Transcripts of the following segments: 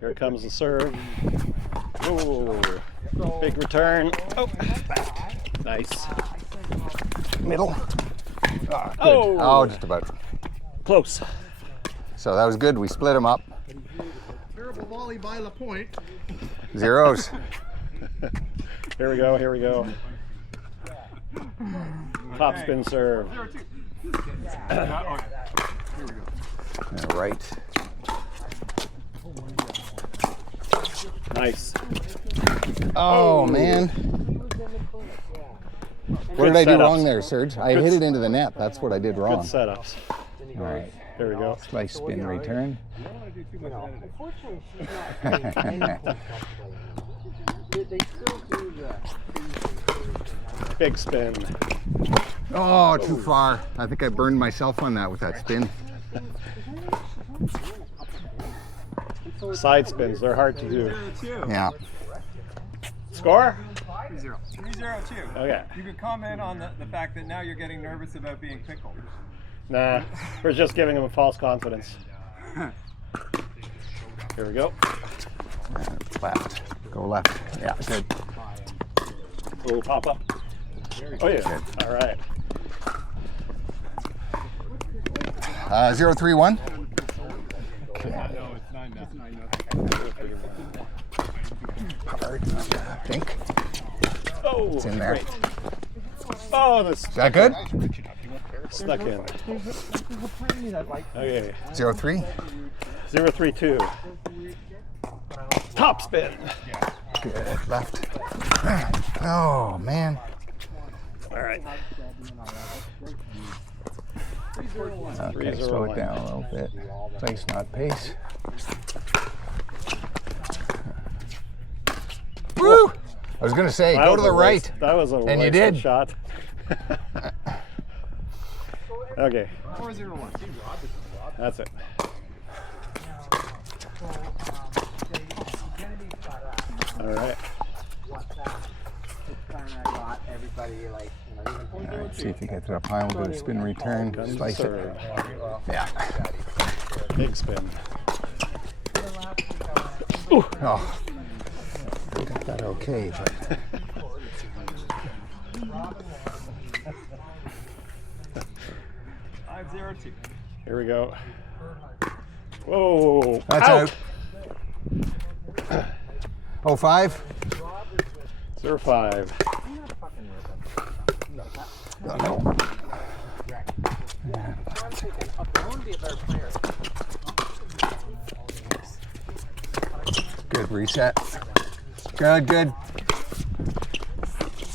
Here comes the serve. Ooh, big return. Oh, nice. Middle. Oh, just about. Close. So that was good. We split them up. Terrible volley by LaPointe. Zeros. Here we go, here we go. Top spin serve. Right. Nice. Oh, man. What did I do wrong there, Serge? I hit it into the net. That's what I did wrong. Good setups. All right. There we go. Slice spin return. Big spin. Oh, too far. I think I burned myself on that with that spin. Side spins, they're hard to do. Yeah. Score? 3-0. 3-0-2. Okay. You could comment on the fact that now you're getting nervous about being pickled. Nah, we're just giving them a false confidence. Here we go. Left. Go left. Yeah, good. A little pop up. Oh yeah. All right. 0-3-1. Hard. I think. Oh, It's in there. great. Oh, this Is that good? snuck in. Okay. 0-3. 0-3-2. Top spin. Good. Left. Oh, man. All right. Okay, slow it down a little bit. Place, not pace. Woo! I was going to say, go to the right. That was a And you wasted did. shot. Okay. 4-0-1. That's it. All right. Let's see if you get to the pile. We'll do a spin return. Comes Slice the it. serve. Yeah. Big spin. Oh. Got that okay, but. 5-0-2. Here we go. Whoa. That's out. 05. 0-5. No. Good reset. Good, good.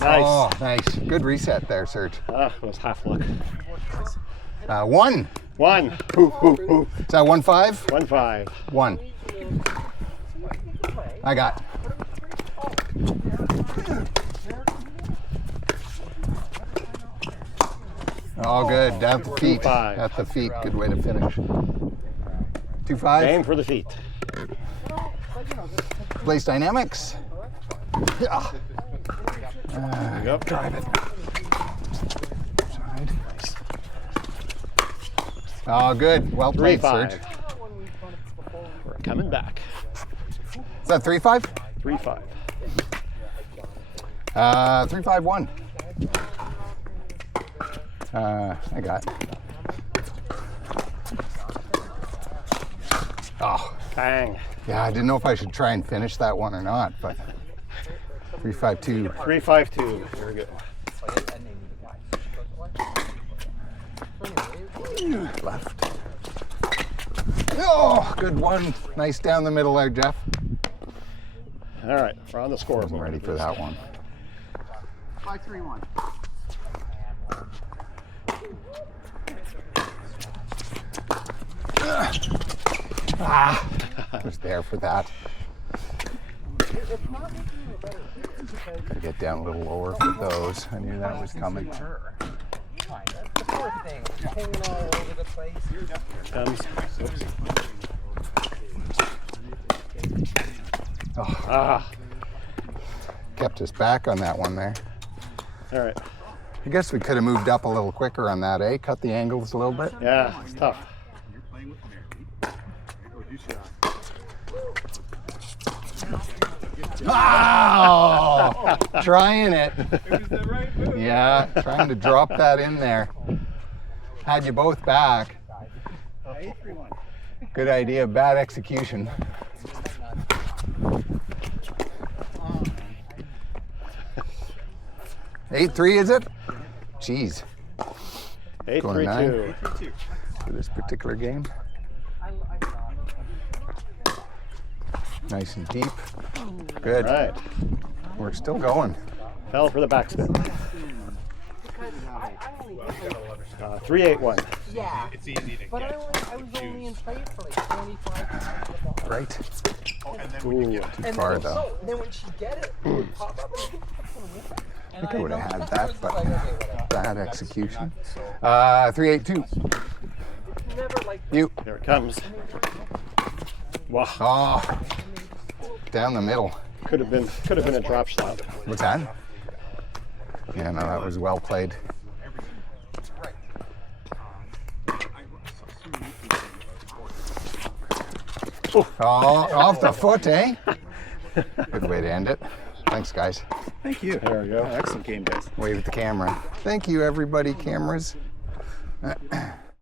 Nice. Oh, nice. Good reset there, Serge. Ah, it was half luck. 1. 1. Is that 1-5? 1-5. 1. I got. Oh, good. Down at the feet. 2-5. At the feet. Good way to finish. 2-5. Aim for the feet. Place dynamics. Yeah. There you go. Drive it. Side. Oh, good. Well played, 3-5. Serge. We're coming back. Is that 3-5? 3-5. 3-5-1. I got. Oh, Bang. yeah. I didn't know if I should try and finish that one or not, but 3-5-2. 3-5-2. Here we go. Left. Oh, good one. Nice down the middle there, Jeff. All right, we're on the scoreboard. Wasn't ready for that one. 5-3-1. I was there for that. Gotta get down a little lower for those. I knew that was coming. Comes. Oops. Oh, Ah. kept us back on that one there. All right. I guess we could have moved up a little quicker on that, eh? Cut the angles a little bit. Yeah, it's tough. Oh, trying it. It was the right move. Yeah, trying to drop that in there. Had you both back. Good idea, bad execution. Eight three, is it? Jeez. 8-3-2. For this particular game. Nice and deep. Good. Right. We're still going. Fell for the backspin. 3-8-1. Yeah. It's easy to But get. I was only in play for like 25 of the ball. Right. And then when you get And Far then, though. so, then when she get it, it would pop up and I think I would have had that, but like, okay, whatever. bad execution. 3-8-2. Never like You. Here it comes. Wow. Oh, down the middle. Could have been a drop shot. What's that? Yeah, no, that was well played. Oh, off the foot, eh? Good way to end it. Thanks, guys. Thank you. There we go. Excellent game, guys. Wave at the camera. Thank you, everybody, cameras.